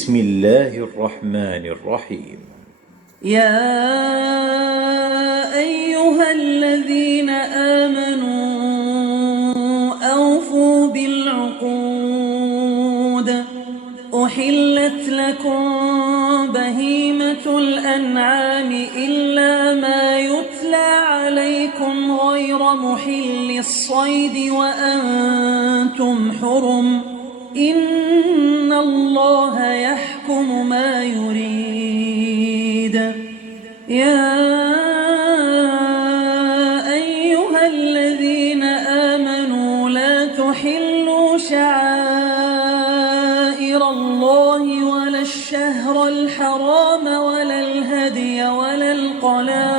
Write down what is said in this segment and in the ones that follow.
بسم الله الرحمن الرحيم. يا أيها الذين آمنوا أوفوا بالعقود. أحلت لكم بهيمة الأنعام إلا ما يتلى عليكم غير محل الصيد وأنتم حرم. إن الله يحكم ما يريد. يا أيها الذين آمنوا لا تحلوا شعائر الله ولا الشهر الحرام ولا الهدي ولا القلائد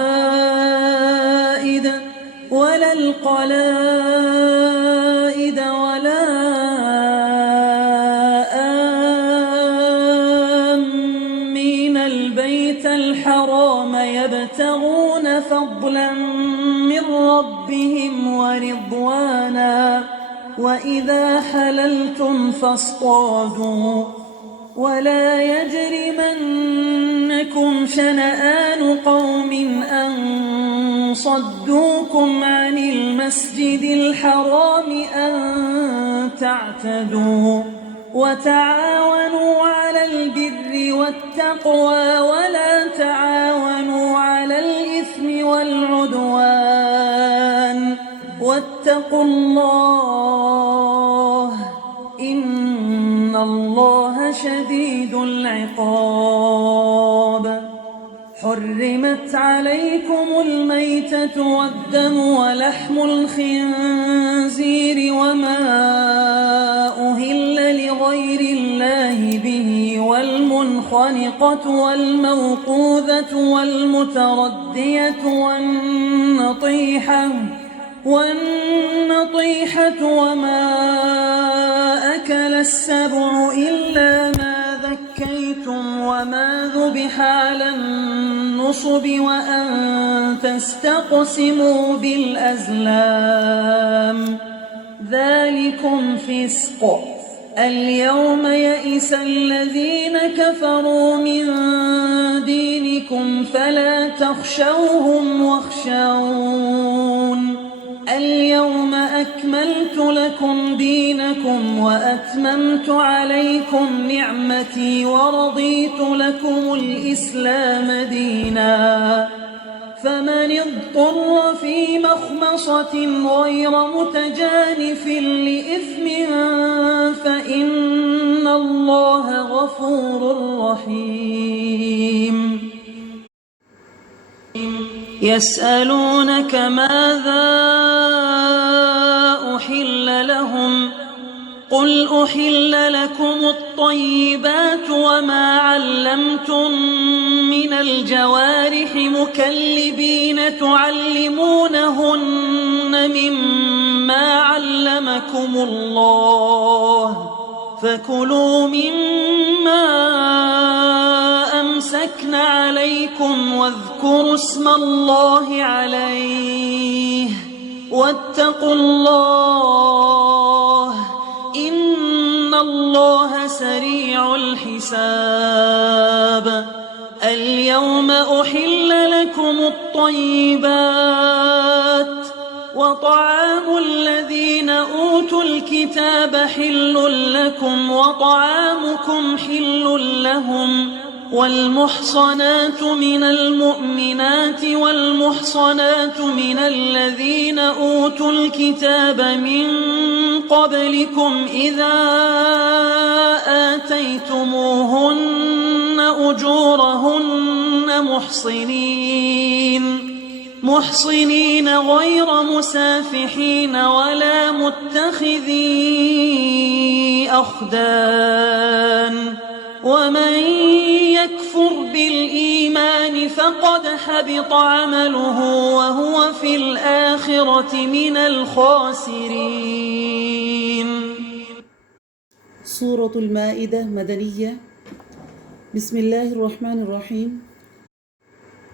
ولا آمين البيت الحرام يبتغون فضلا من ربهم ورضوانا. وإذا حللتم فاصطادوا ولا يجرمنكم شنآن قوم أن صدوكم عن المسجد الحرام أن تعتدوا. وتعاونوا على البر والتقوى ولا تعاونوا على الإثم والعدوان. واتقوا الله إن الله شديد العقاب. حرمت عليكم الميتة والدم ولحم الخنزير وما أهل لغير الله به والمنخنقة والموقوذة والمتردية والنطيحة وما أكل السبع إلا ما ذكيتم وما ذبح على النصب وأن تستقسموا بالأزلام ذلكم فسق. اليوم يئس الذين كفروا من دينكم فلا تخشوهم واخشون. اليوم أكملت لكم دينكم وأتممت عليكم نعمتي ورضيت لكم الإسلام دينا. فمن اضطر في مخمصة غير متجانف لإثم فإن الله غفور رحيم. يسألونك ماذا أحل لهم قل أحل لكم الطيبات وما علمتم من الجوارح مكلبين تعلمونهن مما علمكم الله فكلوا مما أمسكن عليكم واذكروا اسم الله عليه واتقوا الله إن الله سريع الحساب. اليوم أحل لكم الطيبات وطعام الذين أوتوا الكتاب حل لكم وطعامكم حل لهم. والمحصنات من المؤمنات والمحصنات من الذين أوتوا الكتاب من قبلكم إذا آتيتموهن أجورهن محصنين غير مسافحين ولا متخذي أخدان. ومن يكفر بالإيمان فقد حبط عمله وهو في الآخرة من الخاسرين. سورة المائدة مدنية. بسم الله الرحمن الرحيم.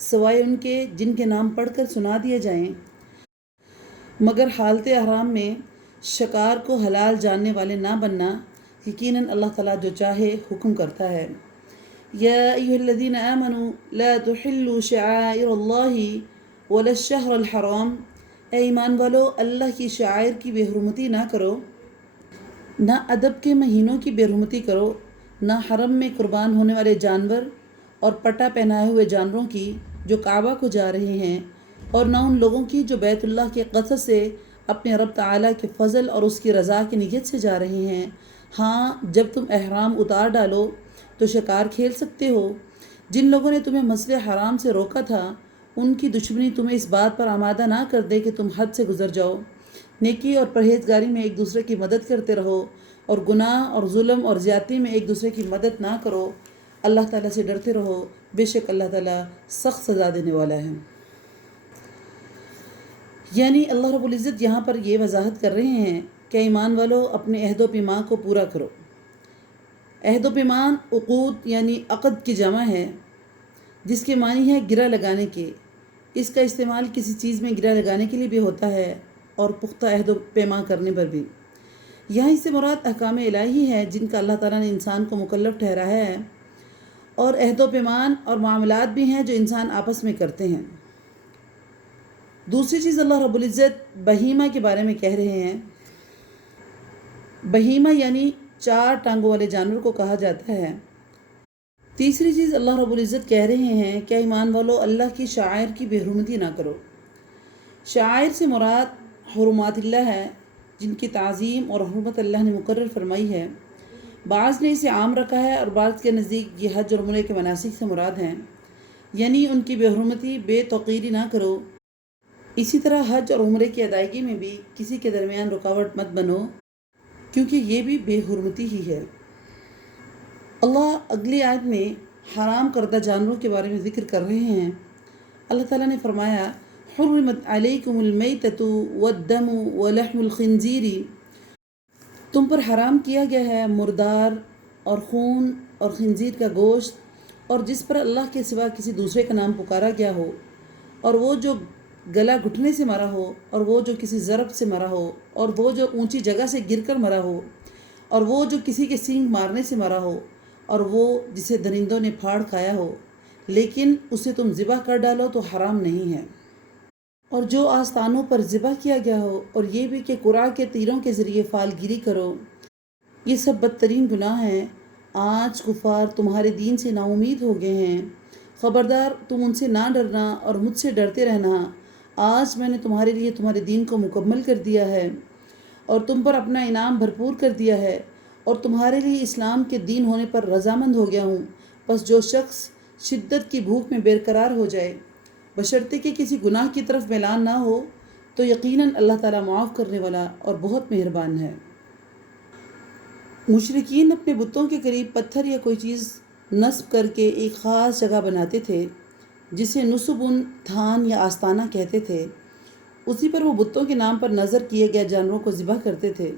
سوائے ان کے جن کے نام پڑھ کر سنا دیے جائیں، مگر حالت احرام میں شکار کو حلال جاننے والے نہ بننا یقیناً اللہ تعالیٰ جو چاہے حکم کرتا ہے۔ یا ایھا الذین آمنوا لا تحلوا شعائر اللہ ولا الشہر الحرام، اے ایمان والو اللہ کی شعائر کی بے حرمتی نہ کرو، نہ ادب کے مہینوں کی بے حرمتی کرو، نہ حرم میں قربان ہونے والے جانور اور پٹا پہنائے ہوئے جانوروں کی جو کعبہ کو جا رہے ہیں، اور نہ ان لوگوں کی جو بیت اللہ کے قصد سے اپنے رب تعالیٰ کے فضل اور اس کی رضا کی نیت سے جا رہے ہیں۔ ہاں، جب تم احرام اتار ڈالو تو شکار کھیل سکتے ہو۔ جن لوگوں نے تمہیں مسجد حرام سے روکا تھا ان کی دشمنی تمہیں اس بات پر آمادہ نہ کر دے کہ تم حد سے گزر جاؤ۔ نیکی اور پرہیزگاری میں ایک دوسرے کی مدد کرتے رہو، اور گناہ اور ظلم اور زیادتی میں ایک دوسرے کی مدد نہ کرو۔ اللہ تعالیٰ سے ڈرتے رہو، بے شک اللہ تعالیٰ سخت سزا دینے والا ہے۔ یعنی اللہ رب العزت یہاں پر یہ وضاحت کر رہے ہیں کہ ایمان والو اپنے عہد و پیمان کو پورا کرو۔ عہد و پیمان عقود یعنی عقد کی جمع ہے، جس کے معنی ہے گرہ لگانے کے۔ اس کا استعمال کسی چیز میں گرہ لگانے کے لیے بھی ہوتا ہے اور پختہ عہد و پیمان کرنے پر بھی۔ یہاں اس سے مراد احکام الہی ہے جن کا اللہ تعالیٰ نے انسان کو مکلف ٹھہرایا ہے، اور عہد و پیمان اور معاملات بھی ہیں جو انسان آپس میں کرتے ہیں۔ دوسری چیز اللہ رب العزت بہیمہ کے بارے میں کہہ رہے ہیں۔ بہیمہ یعنی 4 ٹانگوں والے جانور کو کہا جاتا ہے۔ تیسری چیز اللہ رب العزت کہہ رہے ہیں کہ ایمان والو اللہ کی شعائر کی بے حرمتی نہ کرو۔ شعائر سے مراد حرمات اللہ ہے، جن کی تعظیم اور حرمت اللہ نے مقرر فرمائی ہے۔ بعض نے اسے عام رکھا ہے اور بعض کے نزدیک یہ حج اور عمرے کے مناسک سے مراد ہیں، یعنی ان کی بے حرمتی بے توقیری نہ کرو۔ اسی طرح حج اور عمرے کی ادائیگی میں بھی کسی کے درمیان رکاوٹ مت بنو، کیونکہ یہ بھی بے حرمتی ہی ہے۔ اللہ اگلی آیت میں حرام کردہ جانوروں کے بارے میں ذکر کر رہے ہیں۔ اللہ تعالیٰ نے فرمایا حرمت علیکم المیتۃ والدم ولحم الخنزیر، تم پر حرام کیا گیا ہے مردار اور خون اور خنزیر کا گوشت، اور جس پر اللہ کے سوا کسی دوسرے کا نام پکارا گیا ہو، اور وہ جو گلا گھٹنے سے مرا ہو، اور وہ جو کسی ضرب سے مرا ہو، اور وہ جو اونچی جگہ سے گر کر مرا ہو، اور وہ جو کسی کے سینگ مارنے سے مرا ہو، اور وہ جسے درندوں نے پھاڑ کھایا ہو، لیکن اسے تم ذبح کر ڈالو تو حرام نہیں ہے، اور جو آستانوں پر ذبح کیا گیا ہو، اور یہ بھی کہ قرآ کے تیروں کے ذریعے فال گیری کرو، یہ سب بدترین گناہ ہیں۔ آج کفار تمہارے دین سے نا امید ہو گئے ہیں، خبردار تم ان سے نہ ڈرنا اور مجھ سے ڈرتے رہنا۔ آج میں نے تمہارے لیے تمہارے دین کو مکمل کر دیا ہے اور تم پر اپنا انعام بھرپور کر دیا ہے، اور تمہارے لیے اسلام کے دین ہونے پر رضامند ہو گیا ہوں۔ بس جو شخص شدت کی بھوک میں برقرار ہو جائے، بشرطے کہ کسی گناہ کی طرف میلان نہ ہو، تو یقیناً اللہ تعالیٰ معاف کرنے والا اور بہت مہربان ہے۔ مشرکین اپنے بتوں کے قریب پتھر یا کوئی چیز نصب کر کے ایک خاص جگہ بناتے تھے جسے نصبن تھان یا آستانہ کہتے تھے۔ اسی پر وہ بتوں کے نام پر نظر کیے گئے جانوروں کو ذبح کرتے تھے۔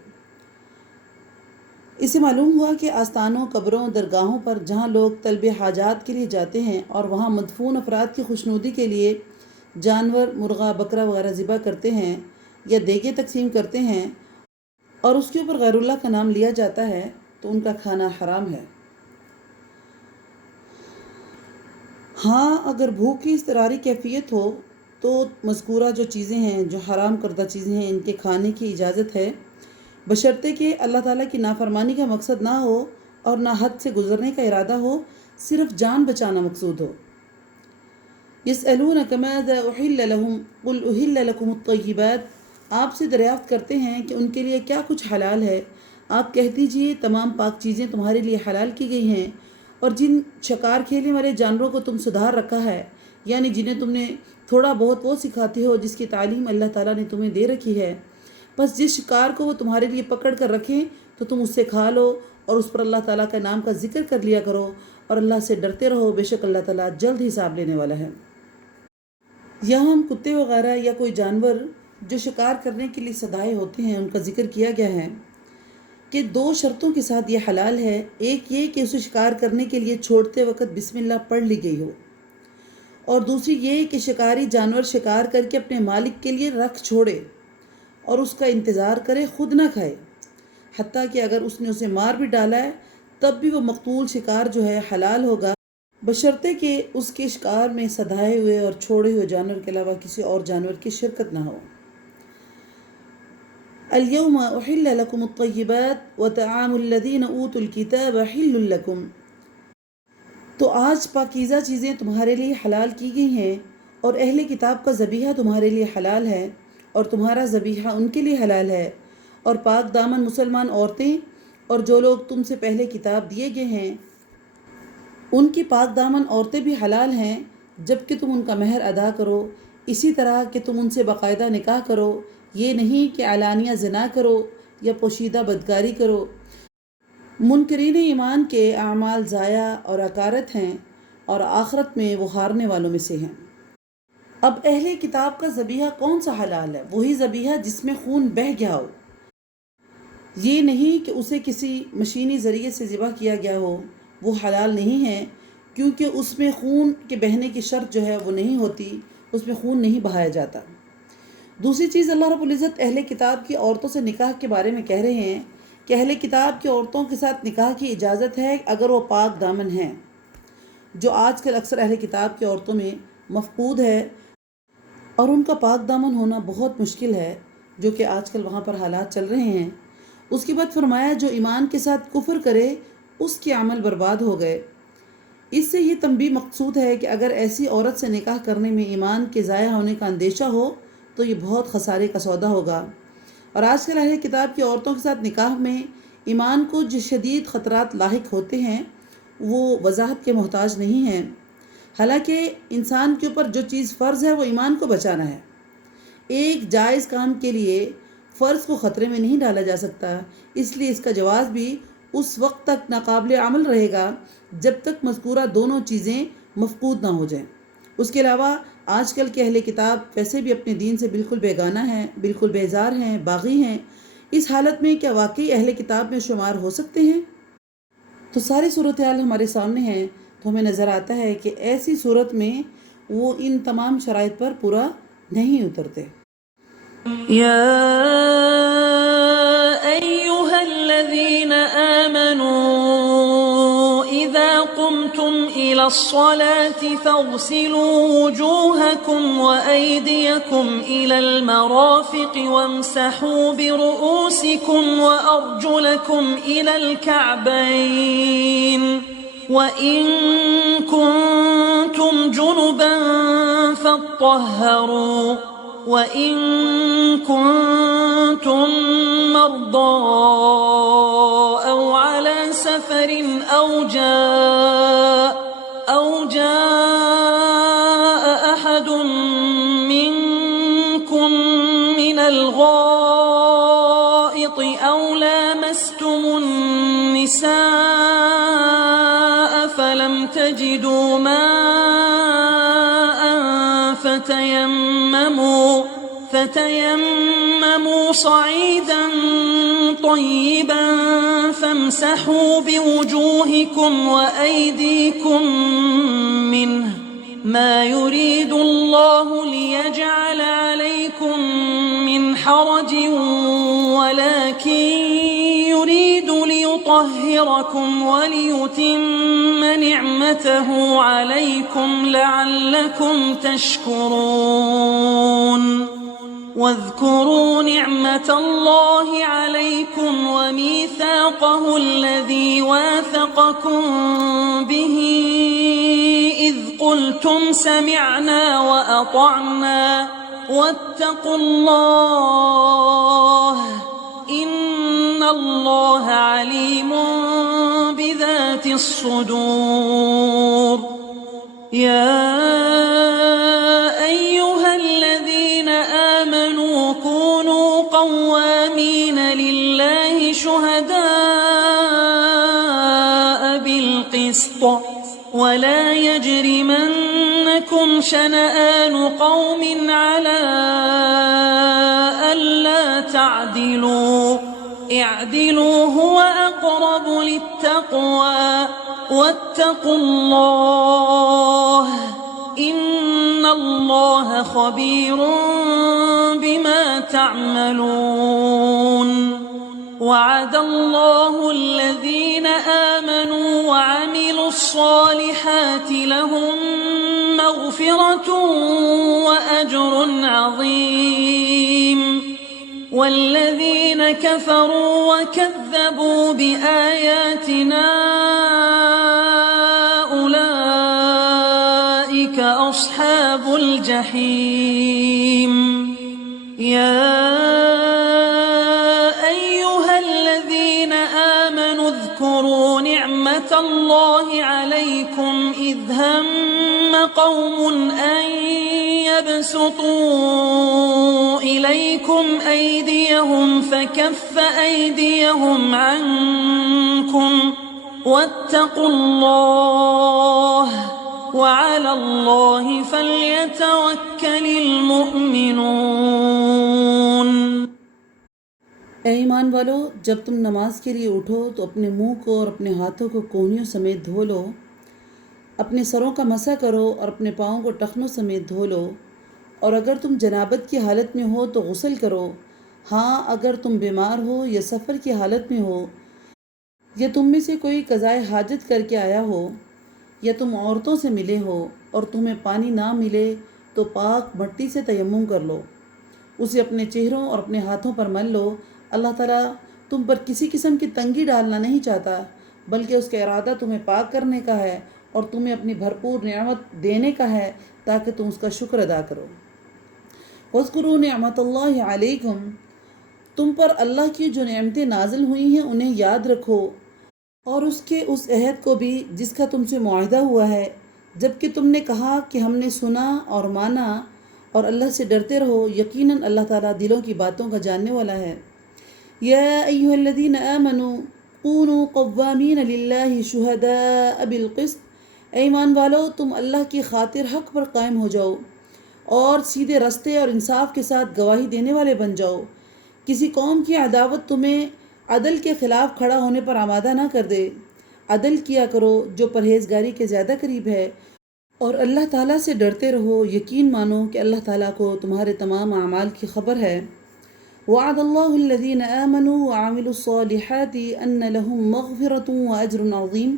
اس سے معلوم ہوا کہ آستانوں، قبروں، درگاہوں پر جہاں لوگ طلب حاجات کے لیے جاتے ہیں اور وہاں مدفون افراد کی خوشنودی کے لیے جانور، مرغا، بکرا وغیرہ ذبح کرتے ہیں یا دیگیں تقسیم کرتے ہیں، اور اس کے اوپر غیر اللہ کا نام لیا جاتا ہے، تو ان کا کھانا حرام ہے۔ ہاں، اگر بھوک کی اضطراری کیفیت ہو تو مذکورہ جو چیزیں ہیں، جو حرام کردہ چیزیں ہیں، ان کے کھانے کی اجازت ہے، بشرطے کہ اللہ تعالیٰ کی نافرمانی کا مقصد نہ ہو اور نہ حد سے گزرنے کا ارادہ ہو، صرف جان بچانا مقصود ہو۔ يَسْأَلُونَكَ مَاذَا أُحِلَّ لَهُمْ قُلْ أُحِلَّ لَكُمُ الطَّيِّبَاتُ، آپ سے دریافت کرتے ہیں کہ ان کے لیے کیا کچھ حلال ہے۔ آپ کہہ دیجئے تمام پاک چیزیں تمہارے لیے حلال کی گئی ہیں، اور جن شکار کھیلنے والے جانوروں کو تم سدھار رکھا ہے، یعنی جنہیں تم نے تھوڑا بہت وہ سکھاتے ہو جس کی تعلیم اللہ تعالیٰ نے تمہیں دے رکھی ہے، بس جس شکار کو وہ تمہارے لیے پکڑ کر رکھیں تو تم اس سے کھا لو، اور اس پر اللہ تعالیٰ کا نام کا ذکر کر لیا کرو، اور اللہ سے ڈرتے رہو، بے شک اللہ تعالیٰ جلد حساب لینے والا ہے۔ یہاں ہم کتے وغیرہ یا کوئی جانور جو شکار کرنے کے لیے سدائے ہوتے ہیں ان کا ذکر کیا گیا ہے کہ 2 شرطوں کے ساتھ یہ حلال ہے۔ ایک یہ کہ اسے شکار کرنے کے لیے چھوڑتے وقت بسم اللہ پڑھ لی گئی ہو، اور دوسری یہ کہ شکاری جانور شکار کر کے اپنے مالک کے لیے رکھ چھوڑے اور اس کا انتظار کرے، خود نہ کھائے، حتیٰ کہ اگر اس نے اسے مار بھی ڈالا ہے تب بھی وہ مقتول شکار جو ہے حلال ہوگا، بشرطے کہ اس کے شکار میں سدھائے ہوئے اور چھوڑے ہوئے جانور کے علاوہ کسی اور جانور کی شرکت نہ ہو۔ اليوم احل لكم الطیبات وطعام الذین اوتوا الکتاب حل لكم، تو آج پاکیزہ چیزیں تمہارے لیے حلال کی گئی ہیں اور اہل کتاب کا ذبیحہ تمہارے لیے حلال ہے اور تمہارا ذبیحہ ان کے لیے حلال ہے، اور پاک دامن مسلمان عورتیں اور جو لوگ تم سے پہلے کتاب دیے گئے ہیں ان کی پاک دامن عورتیں بھی حلال ہیں جب کہ تم ان کا مہر ادا کرو، اسی طرح کہ تم ان سے باقاعدہ نکاح کرو، یہ نہیں کہ علانیہ زنا کرو یا پوشیدہ بدکاری کرو۔ منکرین ایمان کے اعمال ضائع اور عکارت ہیں اور آخرت میں وہ ہارنے والوں میں سے ہیں۔ اب اہل کتاب کا ذبیحہ کون سا حلال ہے؟ وہی ذبیحہ جس میں خون بہہ گیا ہو، یہ نہیں کہ اسے کسی مشینی ذریعے سے ذبح کیا گیا ہو، وہ حلال نہیں ہے، کیونکہ اس میں خون کے بہنے کی شرط جو ہے وہ نہیں ہوتی، اس میں خون نہیں بہایا جاتا۔ دوسری چیز اللہ رب العزت اہل کتاب کی عورتوں سے نکاح کے بارے میں کہہ رہے ہیں کہ اہل کتاب کی عورتوں کے ساتھ نکاح کی اجازت ہے اگر وہ پاک دامن ہیں، جو آج کل اکثر اہل کتاب کی عورتوں میں مفقود ہے، اور ان کا پاک دامن ہونا بہت مشکل ہے، جو کہ آج کل وہاں پر حالات چل رہے ہیں۔ اس کے بعد فرمایا جو ایمان کے ساتھ کفر کرے اس کے عمل برباد ہو گئے۔ اس سے یہ تنبیہ مقصود ہے کہ اگر ایسی عورت سے نکاح کرنے میں ایمان کے ضائع ہونے کا اندیشہ ہو تو یہ بہت خسارے کا سودا ہوگا، اور آج کل اہل کتاب کی عورتوں کے ساتھ نکاح میں ایمان کو جو شدید خطرات لاحق ہوتے ہیں وہ وضاحت کے محتاج نہیں ہیں۔ حالانکہ انسان کے اوپر جو چیز فرض ہے وہ ایمان کو بچانا ہے، ایک جائز کام کے لیے فرض کو خطرے میں نہیں ڈالا جا سکتا، اس لیے اس کا جواز بھی اس وقت تک ناقابل عمل رہے گا جب تک مذکورہ دونوں چیزیں مفقود نہ ہو جائیں۔ اس کے علاوہ آج کل کے اہل کتاب ویسے بھی اپنے دین سے بالکل بیگانہ ہیں، بالکل بیزار ہیں، باغی ہیں، اس حالت میں کیا واقعی اہل کتاب میں شمار ہو سکتے ہیں؟ تو ساری صورتحال ہمارے سامنے ہیں، تو ہمیں نظر آتا ہے کہ ایسی صورت میں وہ ان تمام شرائط پر پورا نہیں اترتے۔ يا أيها الذين آمنوا إذا قمتم إلى الصلاة فاغسلوا وجوهكم وأيديكم إلى المرافق وامسحوا برؤوسكم وأرجلكم إلى الكعبين وإن كنتم جنبا فاطهروا وَإِن كُنتُم مَّرْضَىٰ أَوْ عَلَىٰ سَفَرٍ أَوْ جَاءَ أَحَدٌ مِّنكُم مِّنَ الْغَائِطِ أَوْ لَامَسْتُمُ النِّسَاءَ فَلَمْ تَجِدُوا مَاءً فتيمموا صعيدا طيبا فامسحوا بوجوهكم وأيديكم منه ما يريد الله ليجعل عليكم من حرج ولكن يريد ليطهركم وليتم نعمته عليكم لعلكم تشكرون واذكروا نعمة الله عليكم وميثاقه الذي واثقكم به إذ قلتم سمعنا وأطعنا واتقوا الله إن الله عليم بذات الصدور يا أيها الذين آمنوا كونوا قوامين لله شهداء بالقسط ولا يجرمنكم شنآن قوم على ألا تعدلوا اعدلوا هو أقرب للتقوى واتقوا الله إن الله خبير بما تعملون وعد الله الذين آمنوا وعملوا الصالحات لهم مغفرة وأجر عظيم والذين كفروا وكذبوا بآياتنا أولئك أصحاب الجحيم يا أيها الذين آمنوا اذكروا نعمة الله عليكم إذ هم قوم أن يبسطوا إليكم أيديهم فكف أيديهم عنكم واتقوا الله وعلى الله فليتوكل المؤمنون. اے ایمان والو، جب تم نماز کے لیے اٹھو تو اپنے منہ کو اور اپنے ہاتھوں کو کونیوں سمیت دھو لو، اپنے سروں کا مسح کرو اور اپنے پاؤں کو ٹخنوں سمیت دھو لو، اور اگر تم جنابت کی حالت میں ہو تو غسل کرو. ہاں، اگر تم بیمار ہو یا سفر کی حالت میں ہو یا تم میں سے کوئی قضائے حاجت کر کے آیا ہو یا تم عورتوں سے ملے ہو اور تمہیں پانی نہ ملے تو پاک مٹی سے تیمم کر لو، اسے اپنے چہروں اور اپنے ہاتھوں پر مل لو. اللہ تعالیٰ تم پر کسی قسم کی تنگی ڈالنا نہیں چاہتا، بلکہ اس کا ارادہ تمہیں پاک کرنے کا ہے اور تمہیں اپنی بھرپور نعمت دینے کا ہے تاکہ تم اس کا شکر ادا کرو. وَاذْكُرُوا نِعْمَةَ اللَّهِ عَلَيْكُمْ، تم پر اللہ کی جو نعمتیں نازل ہوئی ہیں انہیں یاد رکھو، اور اس کے اس عہد کو بھی جس کا تم سے معاہدہ ہوا ہے، جب کہ تم نے کہا کہ ہم نے سنا اور مانا، اور اللہ سے ڈرتے رہو، یقیناً اللہ تعالیٰ دلوں کی باتوں کا جاننے والا ہے. یا ایھا الذین آمنوا کونوا قوامین للہ شہداء بالقسط، اے ایمان والو تم اللہ کی خاطر حق پر قائم ہو جاؤ اور سیدھے رستے اور انصاف کے ساتھ گواہی دینے والے بن جاؤ. کسی قوم کی عداوت تمہیں عدل کے خلاف کھڑا ہونے پر آمادہ نہ کر دے. عدل کیا کرو جو پرہیزگاری کے زیادہ قریب ہے، اور اللہ تعالیٰ سے ڈرتے رہو، یقین مانو کہ اللہ تعالیٰ کو تمہارے تمام اعمال کی خبر ہے. وعد اللہ الذین آمنوا وعملوا الصالحات ان لهم مغفرۃ واجر عظیم،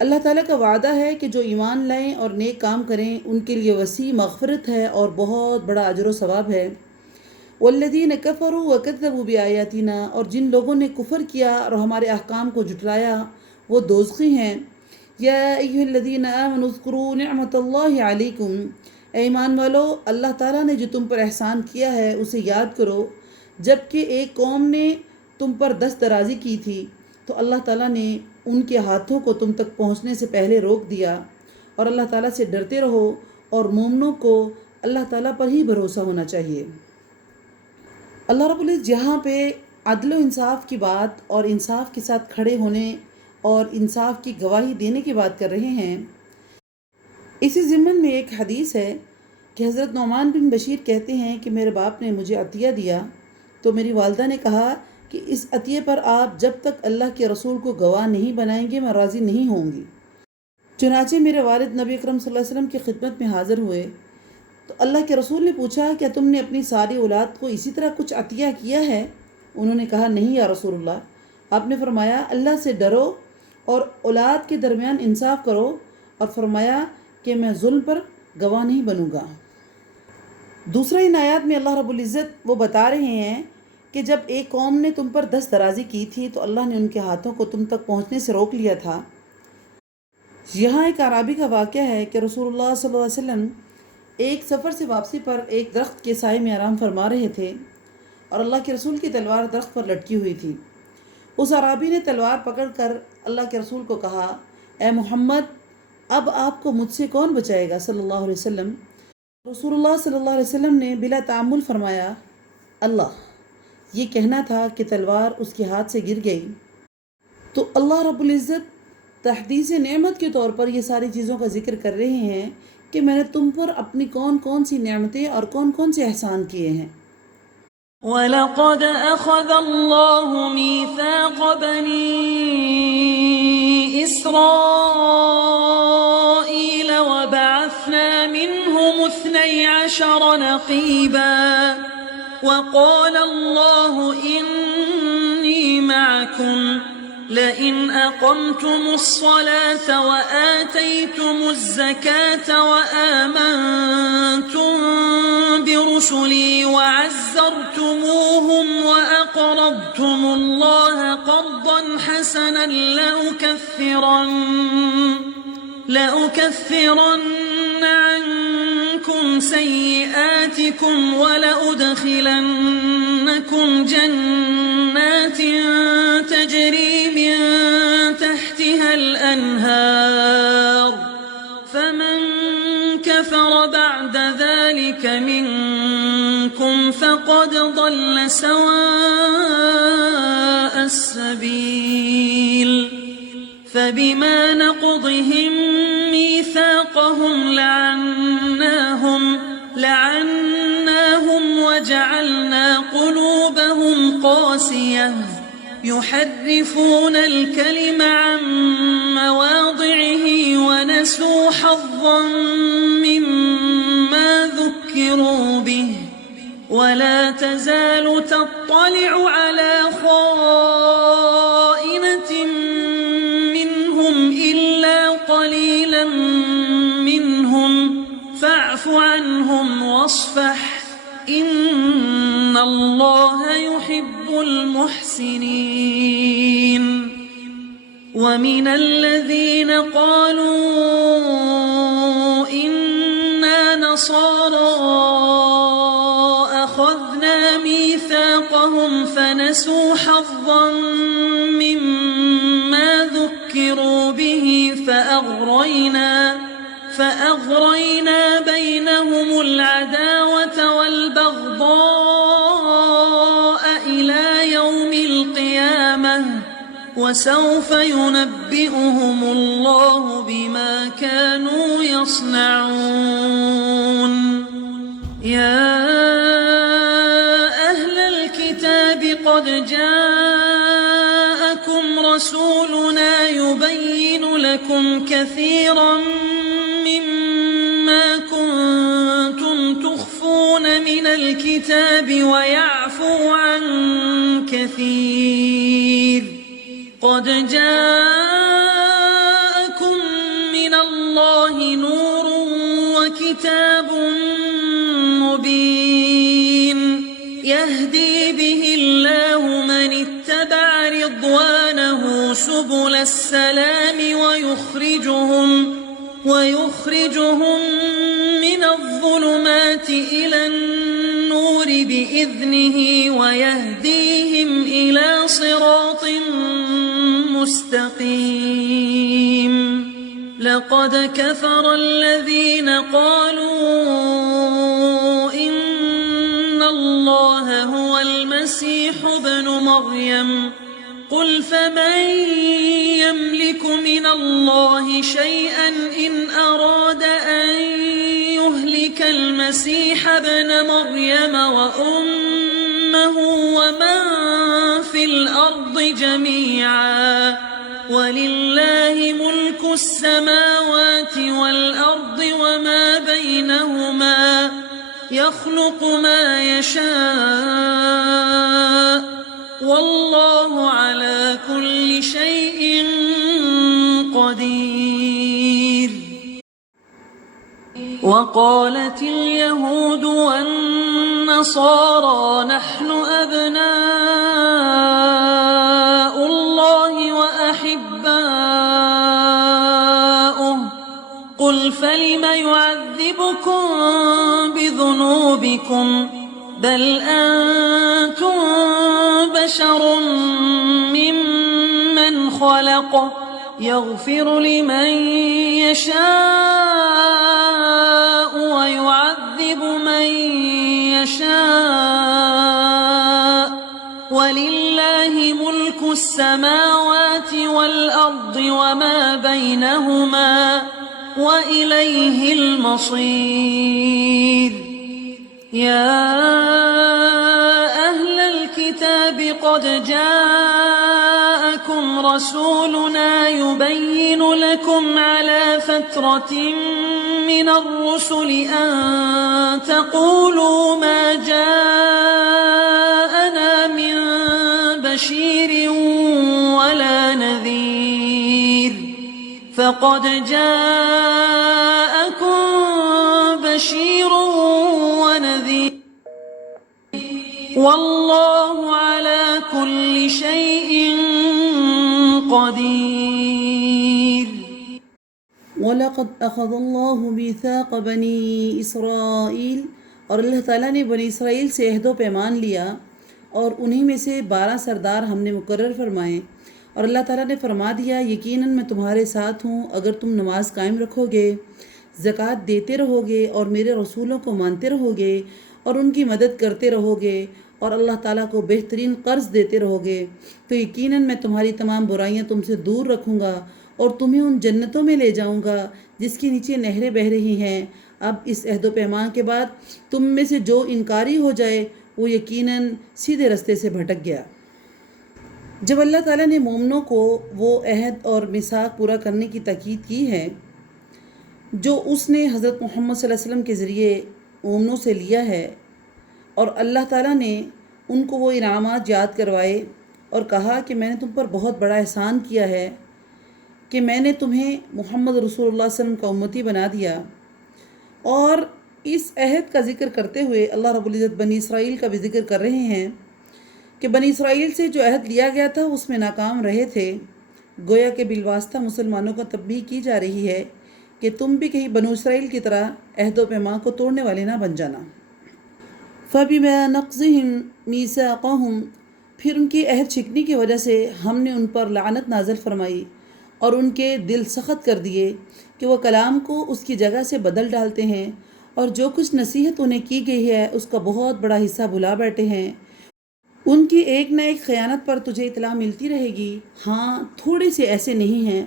اللہ تعالیٰ کا وعدہ ہے کہ جو ایمان لائیں اور نیک کام کریں ان کے لیے وسیع مغفرت ہے اور بہت بڑا اجر و ثواب ہے. والذین کفروا وکذبوا بآیاتنا، اور جن لوگوں نے کفر کیا اور ہمارے احکام کو جھٹلایا وہ دوزخی ہیں. یا ایھا الذین آمنوا اذکروا نعمت اللہ علیکم، اے ایمان والو اللہ تعالیٰ نے جو تم پر احسان کیا ہے اسے یاد کرو. جب کہ ایک قوم نے تم پر دست درازی کی تھی تو اللہ تعالیٰ نے ان کے ہاتھوں کو تم تک پہنچنے سے پہلے روک دیا. اور اللہ تعالیٰ سے ڈرتے رہو، اور مومنوں کو اللہ تعالیٰ پر ہی بھروسہ ہونا چاہیے. اللہ رب العزت یہاں پہ عدل و انصاف کی بات اور انصاف کے ساتھ کھڑے ہونے اور انصاف کی گواہی دینے کی بات کر رہے ہیں. اسی ضمن میں ایک حدیث ہے کہ حضرت نعمان بن بشیر کہتے ہیں کہ میرے باپ نے مجھے عطیہ دیا تو میری والدہ نے کہا کہ اس عطیے پر آپ جب تک اللہ کے رسول کو گواہ نہیں بنائیں گے میں راضی نہیں ہوں گی. چنانچہ میرے والد نبی اکرم صلی اللہ علیہ وسلم کی خدمت میں حاضر ہوئے تو اللہ کے رسول نے پوچھا کیا تم نے اپنی ساری اولاد کو اسی طرح کچھ عطیہ کیا ہے؟ انہوں نے کہا نہیں یا رسول اللہ. آپ نے فرمایا اللہ سے ڈرو اور اولاد کے درمیان انصاف کرو، اور فرمایا کہ میں ظلم پر گواہ نہیں بنوں گا. دوسرا ان آیات میں اللہ رب العزت وہ بتا رہے ہیں کہ جب ایک قوم نے تم پر دست درازی کی تھی تو اللہ نے ان کے ہاتھوں کو تم تک پہنچنے سے روک لیا تھا. یہاں ایک اعرابی کا واقعہ ہے کہ رسول اللہ صلی اللہ علیہ وسلم ایک سفر سے واپسی پر ایک درخت کے سائے میں آرام فرما رہے تھے اور اللہ کے رسول کی تلوار درخت پر لٹکی ہوئی تھی. اس اعرابی نے تلوار پکڑ کر اللہ کے رسول کو کہا اے محمد اب آپ کو مجھ سے کون بچائے گا صلی اللہ علیہ وسلم. رسول اللہ صلی اللہ علیہ وسلم نے بلا تعمل فرمایا اللہ. یہ کہنا تھا کہ تلوار اس کے ہاتھ سے گر گئی. تو اللہ رب العزت تحدیث نعمت کے طور پر یہ ساری چیزوں کا ذکر کر رہے ہیں کہ میں نے تم پر اپنی کون کون سی نعمتیں اور کون کون سے احسان کیے ہیں. وَلَقَدْ أَخَذَ اللَّهُ مِيثَاقَ بَنِي إِسْرَائِيلَ وَبَعَثْنَا مِنْهُمْ منهم 12 نقيبا وقال الله إني معكم لئن أقمتم الصلاة وآتيتم الزكاة وآمنتم برسلي وعزرتموهم وأقرضتم الله قرضا حسنا لأكفرن عنكم سيئاتكم ولأدخلنكم جنات تجري من تحتها الأنهار فمن كفر بعد ذلك منكم فقد ضل سواء السبيل فبما نقضهم ميثاقهم لعناهم وجعلنا قلوبهم قاسية يحرفون الكلم عن مواضعه ونسوا حظا مما ذكروا به ولا تزال تطلع على خائنة منهم إلا قليلا منهم فاعف عنهم واصفح إن الله يحب المحسنين ومن الذين قالوا إنا نصارى أخذنا ميثاقهم فنسوا حظا مما ذكروا به فأغرينا بينهم العداوة والبغضاء إلى يوم القيامة وسوف ينبئهم الله بما كانوا يصنعون يا أهل الكتاب قد جاءكم رسولنا يبين لكم كثيرا مما كنتم تخفون من الكتاب ويعفو عن كثير قد جاءكم من الله نور وكتاب مبين يهدي به الله من اتبع رضوانه سبل السلام ويخرجهم من الظلمات إلى النور بإذنه ويهديهم إلى صراط مستقيم لقد كفر الذين قالوا إن الله هو المسيح ابن مريم قل فمن يملك من الله شيئا إن أراد أن يهلك المسيح ابن مريم وأمه ومن في الأرض جميعا ولله ملك السماوات والأرض وما بينهما يخلق ما يشاء والله على كل شيء قدير وقالت اليهود والنصارى نحن أبناء الله وأحباؤه قل فلم يعذبكم بذنوبكم بل أنتم بشر ممن خلق يغفر لمن يشاء ويعذب من يشاء ولله ملك السماوات والأرض وما بينهما وإليه المصير يا أهل الكتاب قد جاءكم رسولنا يبين لكم على فترة من الرسل أن تقولوا ما جاءنا من بشير ولا نذير فقد جاءكم بشير ونذير والله على كل شيء قدير وَلَقَدْ أَخَذَ اللَّهُ مِيثَاقَ بَنِي إِسْرَائِيل، اور اللہ تعالیٰ نے بنی اسرائیل سے عہد و پیمان لیا اور انہی میں سے 12 سردار ہم نے مقرر فرمائے، اور اللہ تعالیٰ نے فرما دیا یقیناً میں تمہارے ساتھ ہوں اگر تم نماز قائم رکھو گے، زکوٰۃ دیتے رہو گے اور میرے رسولوں کو مانتے رہو گے اور ان کی مدد کرتے رہو گے اور اللہ تعالیٰ کو بہترین قرض دیتے رہو گے، تو یقیناً میں تمہاری تمام برائیاں تم سے دور رکھوں گا اور تمہیں ان جنتوں میں لے جاؤں گا جس کے نیچے نہریں بہہ رہی ہیں۔ اب اس عہد و پیمان کے بعد تم میں سے جو انکاری ہو جائے وہ یقیناً سیدھے رستے سے بھٹک گیا۔ جب اللہ تعالیٰ نے مومنوں کو وہ عہد اور میثاق پورا کرنے کی تاکید کی ہے جو اس نے حضرت محمد صلی اللہ علیہ وسلم کے ذریعے مومنوں سے لیا ہے، اور اللہ تعالیٰ نے ان کو وہ انعامات یاد کروائے اور کہا کہ میں نے تم پر بہت بڑا احسان کیا ہے کہ میں نے تمہیں محمد رسول اللہ صلی اللہ علیہ وسلم کا امتی بنا دیا، اور اس عہد کا ذکر کرتے ہوئے اللہ رب العزت بنی اسرائیل کا بھی ذکر کر رہے ہیں کہ بنی اسرائیل سے جو عہد لیا گیا تھا اس میں ناکام رہے تھے، گویا کہ بالواسطہ مسلمانوں کو تنبیہ کی جا رہی ہے کہ تم بھی کہیں بنو اسرائیل کی طرح عہد و پیمان کو توڑنے والے نہ بن جانا۔ فَبِمَا نَقْضِهِمْ مِيثَاقَهُمْ، پھر ان کی عہد شکنی کی وجہ سے ہم نے ان پر لعنت نازل فرمائی اور ان کے دل سخت کر دیے کہ وہ کلام کو اس کی جگہ سے بدل ڈالتے ہیں، اور جو کچھ نصیحت انہیں کی گئی ہے اس کا بہت بڑا حصہ بھلا بیٹھے ہیں۔ ان کی ایک نہ ایک خیانت پر تجھے اطلاع ملتی رہے گی، ہاں تھوڑے سے ایسے نہیں ہیں،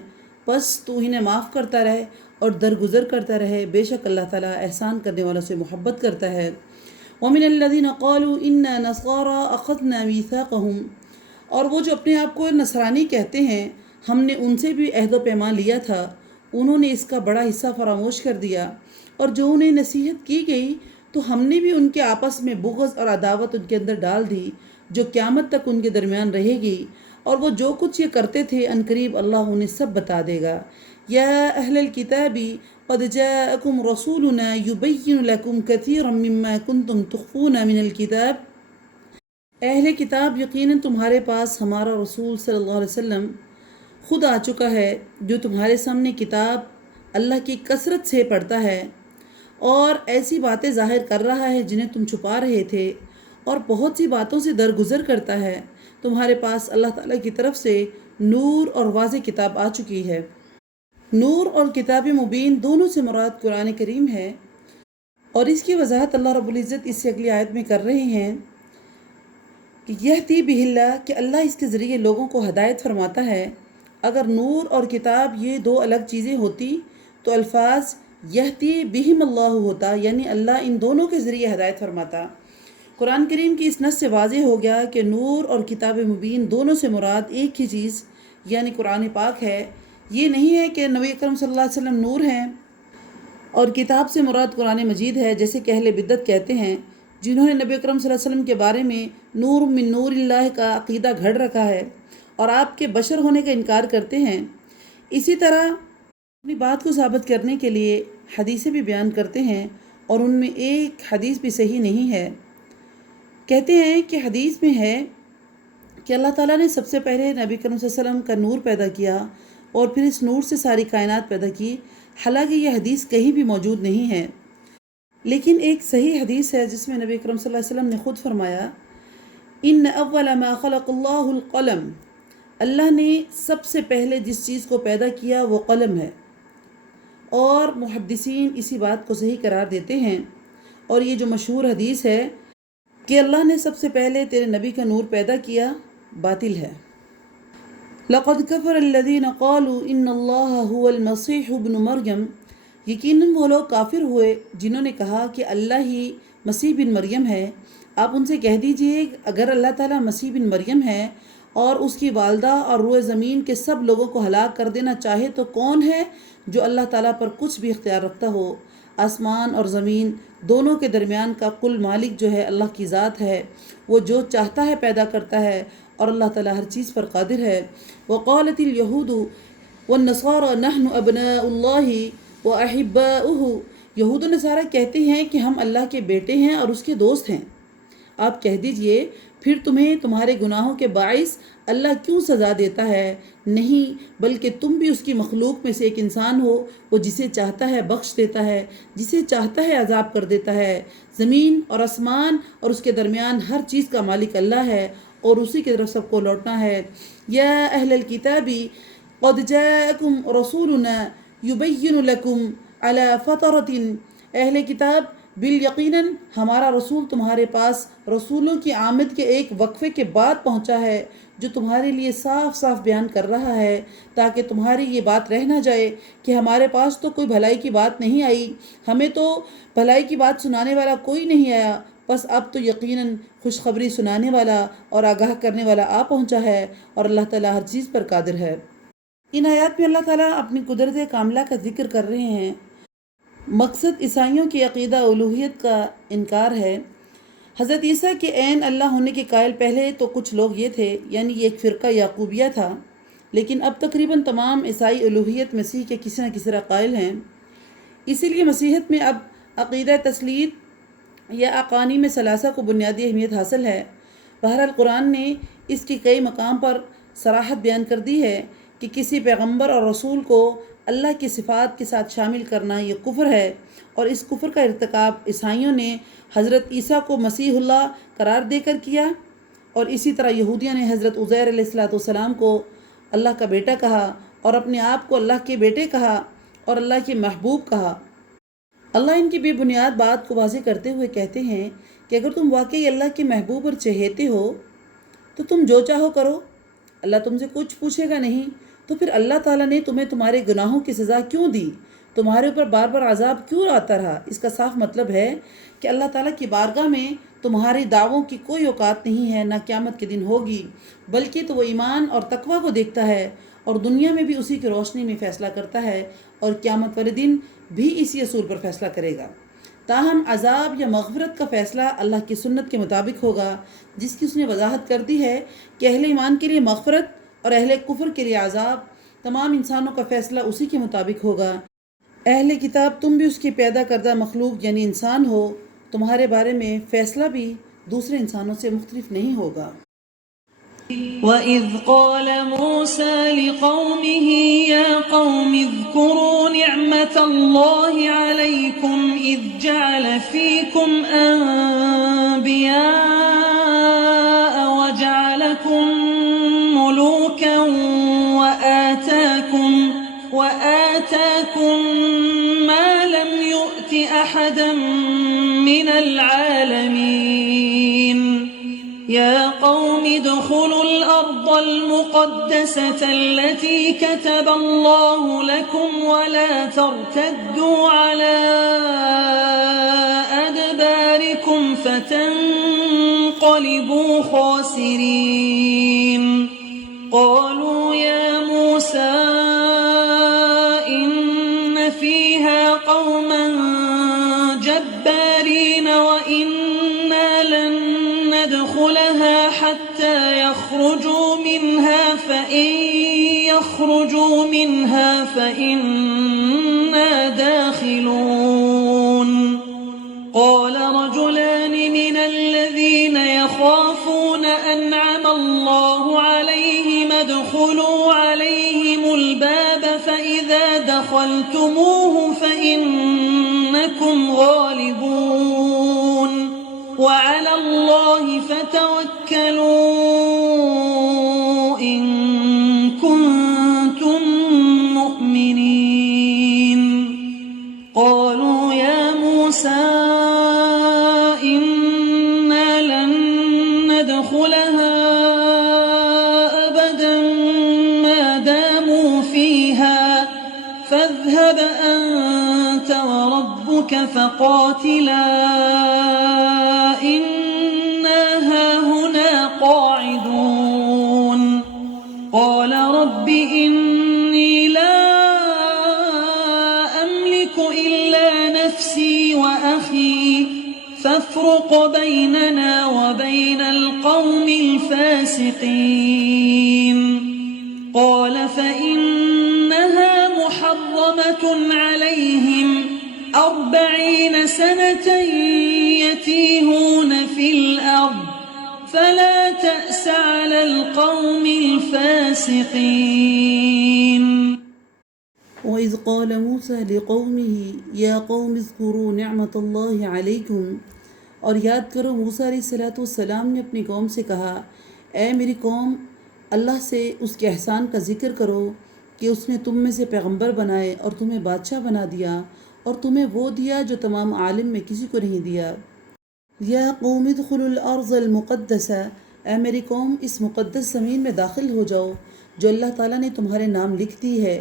بس تو انہیں معاف کرتا رہے اور درگزر کرتا رہے، بے شک اللہ تعالیٰ احسان کرنے والوں سے محبت کرتا ہے۔ وَمِنَ الَّذِينَ قَالُوا إِنَّا نَصَارَىٰ أَخَذْنَا مِيثَاقَهُمْ، اور وہ جو اپنے آپ کو نصرانی کہتے ہیں ہم نے ان سے بھی عہد و پیمان لیا تھا، انہوں نے اس کا بڑا حصہ فراموش کر دیا، اور جو انہیں نصیحت کی گئی تو ہم نے بھی ان کے آپس میں بغض اور عداوت ان کے اندر ڈال دی جو قیامت تک ان کے درمیان رہے گی، اور وہ جو کچھ یہ کرتے تھے عنقریب اللہ انہیں سب بتا دے گا۔ یا اہل الکتاب قد جاءکم رسولنا یبین لکم کثیرا مما کنتم تخفون من الکتاب، اہل کتاب یقیناً تمہارے پاس ہمارا رسول صلی اللہ علیہ وسلم خود آ چکا ہے جو تمہارے سامنے کتاب اللہ کی کثرت سے پڑھتا ہے اور ایسی باتیں ظاہر کر رہا ہے جنہیں تم چھپا رہے تھے، اور بہت سی باتوں سے درگزر کرتا ہے۔ تمہارے پاس اللہ تعالیٰ کی طرف سے نور اور واضح کتاب آ چکی ہے۔ نور اور کتاب مبین دونوں سے مراد قرآن کریم ہے، اور اس کی وضاحت اللہ رب العزت اس سے اگلی آیت میں کر رہے ہیں کہ یہدی بہ اللہ، کہ اللہ اس کے ذریعے لوگوں کو ہدایت فرماتا ہے۔ اگر نور اور کتاب یہ دو الگ چیزیں ہوتی تو الفاظ یہدی بہم اللہ ہوتا، یعنی اللہ ان دونوں کے ذریعے ہدایت فرماتا۔ قرآن کریم کی اس نص سے واضح ہو گیا کہ نور اور کتاب مبین دونوں سے مراد ایک ہی چیز یعنی قرآن پاک ہے۔ یہ نہیں ہے کہ نبی اکرم صلی اللہ علیہ وسلم نور ہیں اور کتاب سے مراد قرآن مجید ہے، جیسے کہ اہل بدعت کہتے ہیں جنہوں نے نبی اکرم صلی اللہ علیہ وسلم کے بارے میں نور من نور اللہ کا عقیدہ گھڑ رکھا ہے اور آپ کے بشر ہونے کا انکار کرتے ہیں۔ اسی طرح اپنی بات کو ثابت کرنے کے لیے حدیثیں بھی بیان کرتے ہیں، اور ان میں ایک حدیث بھی صحیح نہیں ہے۔ کہتے ہیں کہ حدیث میں ہے کہ اللہ تعالیٰ نے سب سے پہلے نبی کریم صلی اللہ علیہ وسلم کا نور پیدا کیا اور پھر اس نور سے ساری کائنات پیدا کی، حالانکہ یہ حدیث کہیں بھی موجود نہیں ہے، لیکن ایک صحیح حدیث ہے جس میں نبی کریم صلی اللہ علیہ وسلم نے خود فرمایا ان اول ما خلق اللہ القلم، اللہ نے سب سے پہلے جس چیز کو پیدا کیا وہ قلم ہے، اور محدثین اسی بات کو صحیح قرار دیتے ہیں، اور یہ جو مشہور حدیث ہے کہ اللہ نے سب سے پہلے تیرے نبی کا نور پیدا کیا باطل ہے۔ لقد کفر الذین قالوا ان اللہ هو المسیح ابن مریم، یقیناً وہ لوگ کافر ہوئے جنہوں نے کہا کہ اللہ ہی مسیح بن مریم ہے۔ آپ ان سے کہہ دیجئے اگر اللہ تعالیٰ مسیح بن مریم ہے اور اس کی والدہ اور روئے زمین کے سب لوگوں کو ہلاک کر دینا چاہے تو کون ہے جو اللہ تعالیٰ پر کچھ بھی اختیار رکھتا ہو؟ آسمان اور زمین دونوں کے درمیان کا کل مالک جو ہے اللہ کی ذات ہے، وہ جو چاہتا ہے پیدا کرتا ہے، اور اللہ تعالیٰ ہر چیز پر قادر ہے۔ وقالت اليہود والنصارى نحن ابناء اللہ واحباؤہ، یہود و نصارہ کہتے ہیں کہ ہم اللہ کے بیٹے ہیں اور اس کے دوست ہیں۔ آپ کہہ دیجئے پھر تمہیں تمہارے گناہوں کے باعث اللہ کیوں سزا دیتا ہے؟ نہیں، بلکہ تم بھی اس کی مخلوق میں سے ایک انسان ہو۔ وہ جسے چاہتا ہے بخش دیتا ہے، جسے چاہتا ہے عذاب کر دیتا ہے۔ زمین اور آسمان اور اس کے درمیان ہر چیز کا مالک اللہ ہے، اور اسی کی طرف سب کو لوٹنا ہے۔ یا اہل الکتاب قد جاءکم رسولنا یبین لکم علی فترۃ، اہل کتاب بالیقیناً ہمارا رسول تمہارے پاس رسولوں کی آمد کے ایک وقفے کے بعد پہنچا ہے، جو تمہارے لیے صاف صاف بیان کر رہا ہے، تاکہ تمہاری یہ بات رہ نہ جائے کہ ہمارے پاس تو کوئی بھلائی کی بات نہیں آئی، ہمیں تو بھلائی کی بات سنانے والا کوئی نہیں آیا۔ بس اب تو یقیناً خوشخبری سنانے والا اور آگاہ کرنے والا آ پہنچا ہے، اور اللہ تعالیٰ ہر چیز پر قادر ہے۔ ان آیات میں اللہ تعالیٰ اپنی قدرت کاملہ کا ذکر کر رہے ہیں۔ مقصد عیسائیوں کی عقیدہ الوہیت کا انکار ہے۔ حضرت عیسیٰ کے عین اللہ ہونے کے قائل پہلے تو کچھ لوگ یہ تھے، یعنی یہ ایک فرقہ یعقوبیہ تھا، لیکن اب تقریباً تمام عیسائی الوہیت مسیح کے کسی نہ کسی طرح قائل ہیں۔ اسی لیے مسیحیت میں اب عقیدہ تثلیث یا اقانیم ثلاثہ کو بنیادی اہمیت حاصل ہے۔ بہرحال قرآن نے اس کی کئی مقام پر صراحت بیان کر دی ہے کہ کسی پیغمبر اور رسول کو اللہ کی صفات کے ساتھ شامل کرنا یہ کفر ہے، اور اس کفر کا ارتکاب عیسائیوں نے حضرت عیسیٰ کو مسیح اللہ قرار دے کر کیا، اور اسی طرح یہودیوں نے حضرت عزیر علیہ السلام کو اللہ کا بیٹا کہا، اور اپنے آپ کو اللہ کے بیٹے کہا اور اللہ کے محبوب کہا۔ اللہ ان کی بے بنیاد بات کو واضح کرتے ہوئے کہتے ہیں کہ اگر تم واقعی اللہ کے محبوب اور چہیتے ہو تو تم جو چاہو کرو، اللہ تم سے کچھ پوچھے گا نہیں، تو پھر اللہ تعالیٰ نے تمہیں تمہارے گناہوں کی سزا کیوں دی؟ تمہارے اوپر بار بار عذاب کیوں آتا رہا؟ اس کا صاف مطلب ہے کہ اللہ تعالیٰ کی بارگاہ میں تمہارے دعووں کی کوئی اوقات نہیں ہے، نہ قیامت کے دن ہوگی، بلکہ تو وہ ایمان اور تقوی کو دیکھتا ہے، اور دنیا میں بھی اسی کی روشنی میں فیصلہ کرتا ہے، اور قیامت والے دن بھی اسی اصول پر فیصلہ کرے گا۔ تاہم عذاب یا مغفرت کا فیصلہ اللہ کی سنت کے مطابق ہوگا، جس کی اس نے وضاحت کر دی ہے کہ اہل ایمان کے لیے مغفرت اور اہل کفر کے لیے عذاب، تمام انسانوں کا فیصلہ اسی کے مطابق ہوگا۔ اہل کتاب تم بھی اس کی پیدا کردہ مخلوق یعنی انسان ہو، تمہارے بارے میں فیصلہ بھی دوسرے انسانوں سے مختلف نہیں ہوگا۔ وَإِذْ قَالَ مُوسَى لِقَوْمِهِ يَا قَوْمِ اذْكُرُوا نِعْمَةَ اللَّهِ عَلَيْكُمْ إِذْ جَعَلَ فِيكُمْ أَنْبِيَاءَ وَجَعَلَكُمْ مُلُوكًا وَآتَاكُمْ مَا لَمْ يُؤْتِ أَحَدًا مِنَ الْعَالَمِينَ يا قوم ادخلوا الأرض المقدسة التي كتب الله لكم ولا ترتدوا على أدباركم فتنقلبوا خاسرين قالوا يا موسى إن فيها قوما جبارين وإنا لن ندخلها حتى يخرجوا منها فإنا داخلون قال رجلان من الذين يخافون أنعم الله عليهم ادخلوا عليهم الباب فإذا دخلتموه فإنكم غالبون وعلى الله فتوكلوا إن كنتم مؤمنين قالوا يا موسى إنا لن ندخلها أبدا ما داموا فيها فاذهب أنت وربك فقاتلا إنا هاهنا قاعدون فافرق بيننا وبين القوم الفاسقين قال فإنها محرمة عليهم 40 سنة يتيهون في الأرض فلا تأس على القوم الفاسقين وَإِذْ قَالَ مُوسَى لِقَوْمِهِ يَا قَوْمِ اذْكُرُوا نِعْمَةَ اللَّهِ عَلَيْكُمْ، اور یاد کرو موسیٰ علیہ السلام نے اپنی قوم سے کہا، اے میری قوم، اللہ سے اس کے احسان کا ذکر کرو کہ اس نے تم میں سے پیغمبر بنائے اور تمہیں بادشاہ بنا دیا اور تمہیں وہ دیا جو تمام عالم میں کسی کو نہیں دیا۔ یا قوم ادخلوا الارض المقدسہ، اے میری قوم اس مقدس زمین میں داخل ہو جاؤ جو اللہ تعالیٰ نے تمہارے نام لکھ دی ہے،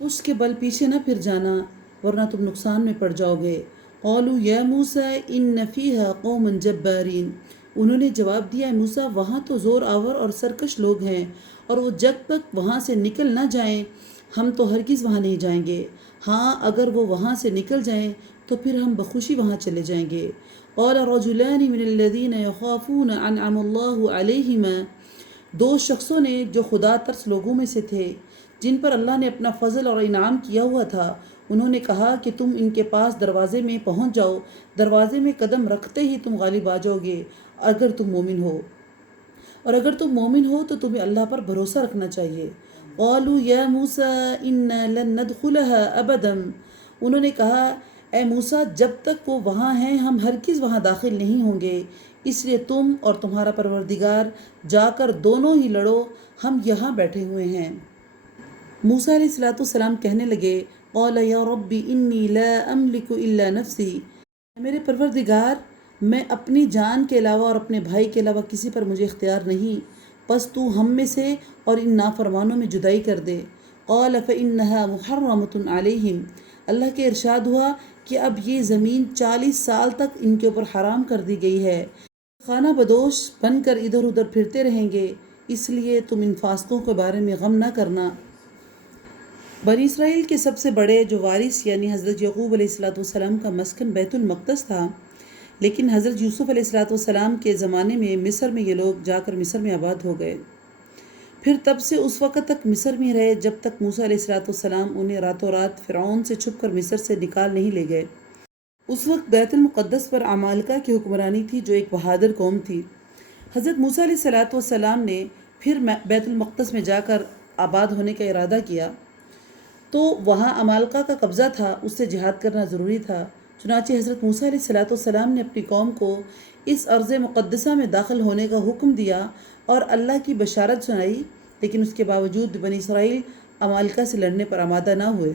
اس کے بل پیچھے نہ پھر جانا ورنہ تم نقصان میں پڑ جاؤ گے۔ قالوا یا موسیٰ ان فیہا قوم جبارین، انہوں نے جواب دیا، موسیٰ وہاں تو زور آور اور سرکش لوگ ہیں اور وہ جب تک وہاں سے نکل نہ جائیں ہم تو ہرگز وہاں نہیں جائیں گے، ہاں اگر وہ وہاں سے نکل جائیں تو پھر ہم بخوشی وہاں چلے جائیں گے۔ قال رجلان من الذین یخافون انعم اللہ علیہما، دو شخصوں نے جو خدا ترس لوگوں میں سے تھے جن پر اللہ نے اپنا فضل اور انعام کیا ہوا تھا، انہوں نے کہا کہ تم ان کے پاس دروازے میں پہنچ جاؤ، دروازے میں قدم رکھتے ہی تم غالب آ جاؤ گے اگر تم مومن ہو، اور اگر تم مومن ہو تو تمہیں اللہ پر بھروسہ رکھنا چاہیے۔ قالوا یا موسیٰ انا لن ندخلها ابدا، انہوں نے کہا اے موسیٰ جب تک وہ وہاں ہیں ہم ہرگز وہاں داخل نہیں ہوں گے، اس لیے تم اور تمہارا پروردگار جا کر دونوں ہی لڑو، ہم یہاں بیٹھے ہوئے ہیں۔ موسیٰ علیہ السلام کہنے لگے، قال یا ربی انی لا املک الا نفسی، میرے پروردگار میں اپنی جان کے علاوہ اور اپنے بھائی کے علاوہ کسی پر مجھے اختیار نہیں، پس تو ہم میں سے اور ان نافرمانوں میں جدائی کر دے۔ قال فإنها محرمۃ علیہم، اللہ کے ارشاد ہوا کہ اب یہ زمین 40 سال تک ان کے اوپر حرام کر دی گئی ہے، خانہ بدوش بن کر ادھر ادھر پھرتے رہیں گے، اس لیے تم ان فاسقوں کے بارے میں غم نہ کرنا۔ بنی اسرائیل کے سب سے بڑے جو وارث یعنی حضرت یعقوب علیہ السلام کا مسکن بیت المقدس تھا، لیکن حضرت یوسف علیہ السلام کے زمانے میں مصر میں یہ لوگ جا کر مصر میں آباد ہو گئے، پھر تب سے اس وقت تک مصر میں رہے جب تک موسیٰ علیہ السلام انہیں راتوں رات فرعون سے چھپ کر مصر سے نکال نہیں لے گئے۔ اس وقت بیت المقدس پر عمالقہ کی حکمرانی تھی جو ایک بہادر قوم تھی۔ حضرت موسیٰ علیہ السلام نے پھر بیت المقدس میں جا کر آباد ہونے کا ارادہ کیا تو وہاں عمالقہ کا قبضہ تھا، اس سے جہاد کرنا ضروری تھا، چنانچہ حضرت موسیٰ علیہ السلام نے اپنی قوم کو اس ارض مقدسہ میں داخل ہونے کا حکم دیا اور اللہ کی بشارت سنائی، لیکن اس کے باوجود بنی اسرائیل عمالقہ سے لڑنے پر آمادہ نہ ہوئے۔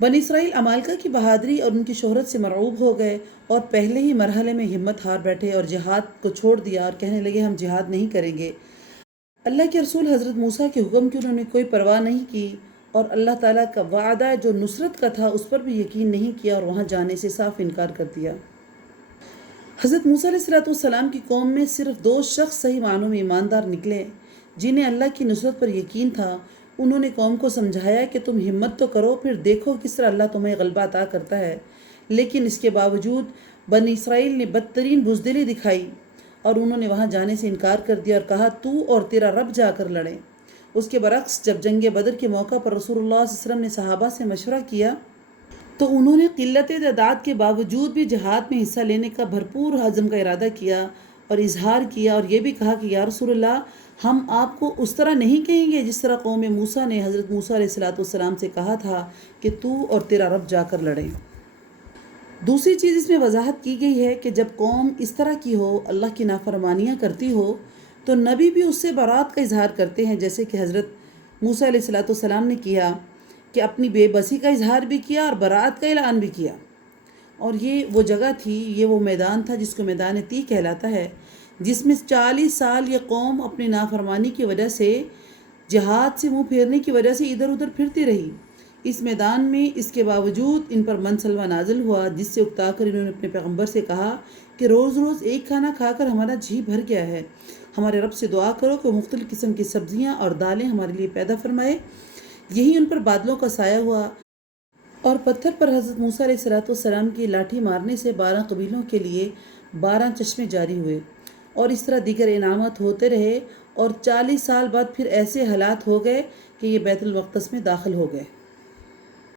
بنی اسرائیل عمالقہ کی بہادری اور ان کی شہرت سے مرعوب ہو گئے اور پہلے ہی مرحلے میں ہمت ہار بیٹھے اور جہاد کو چھوڑ دیا اور کہنے لگے ہم جہاد نہیں کریں گے۔ اللہ کے رسول حضرت موسیٰ کے حکم کی انہوں نے کوئی پرواہ نہیں کی اور اللہ تعالیٰ کا وعدہ جو نصرت کا تھا اس پر بھی یقین نہیں کیا اور وہاں جانے سے صاف انکار کر دیا۔ حضرت موسیٰ علیہ السلام کی قوم میں صرف 2 شخص صحیح معنوں میں ایماندار نکلے جنہیں اللہ کی نصرت پر یقین تھا۔ انہوں نے قوم کو سمجھایا کہ تم ہمت تو کرو، پھر دیکھو کس طرح اللہ تمہیں غلبہ عطا کرتا ہے، لیکن اس کے باوجود بنی اسرائیل نے بدترین بزدلی دکھائی اور انہوں نے وہاں جانے سے انکار کر دیا اور کہا تو اور تیرا رب جا کر لڑیں۔ اس کے برعکس جب جنگ بدر کے موقع پر رسول اللہ صلی اللہ علیہ وسلم نے صحابہ سے مشورہ کیا تو انہوں نے قلت تعداد کے باوجود بھی جہاد میں حصہ لینے کا بھرپور عزم کا ارادہ کیا اور اظہار کیا اور یہ بھی کہا کہ یا رسول اللہ ہم آپ کو اس طرح نہیں کہیں گے جس طرح قوم موسیٰ نے حضرت موسیٰ علیہ السلام سے کہا تھا کہ تو اور تیرا رب جا کر لڑیں۔ دوسری چیز اس میں وضاحت کی گئی ہے کہ جب قوم اس طرح کی ہو، اللہ کی نافرمانیاں کرتی ہو، تو نبی بھی اس سے برات کا اظہار کرتے ہیں، جیسے کہ حضرت موسیٰ علیہ السلام نے کیا کہ اپنی بے بسی کا اظہار بھی کیا اور برات کا اعلان بھی کیا۔ اور یہ وہ جگہ تھی، یہ وہ میدان تھا جس کو میدان تی کہلاتا ہے، جس میں 40 سال یہ قوم اپنی نافرمانی کی وجہ سے، جہاد سے منہ پھیرنے کی وجہ سے ادھر ادھر پھرتی رہی۔ اس میدان میں اس کے باوجود ان پر منسلوہ نازل ہوا جس سے اکتا کر انہوں نے اپنے پیغمبر سے کہا کہ روز روز ایک کھانا کھا کر ہمارا جی بھر گیا ہے، ہمارے رب سے دعا کرو کہ مختلف قسم کی سبزیاں اور دالیں ہمارے لیے پیدا فرمائے۔ یہی ان پر بادلوں کا سایہ ہوا اور پتھر پر حضرت موسیٰ علیہ السلام کی لاٹھی مارنے سے 12 قبیلوں کے لیے 12 چشمے جاری ہوئے، اور اس طرح دیگر انعامات ہوتے رہے، اور 40 سال بعد پھر ایسے حالات ہو گئے کہ یہ بیت المقدس میں داخل ہو گئے۔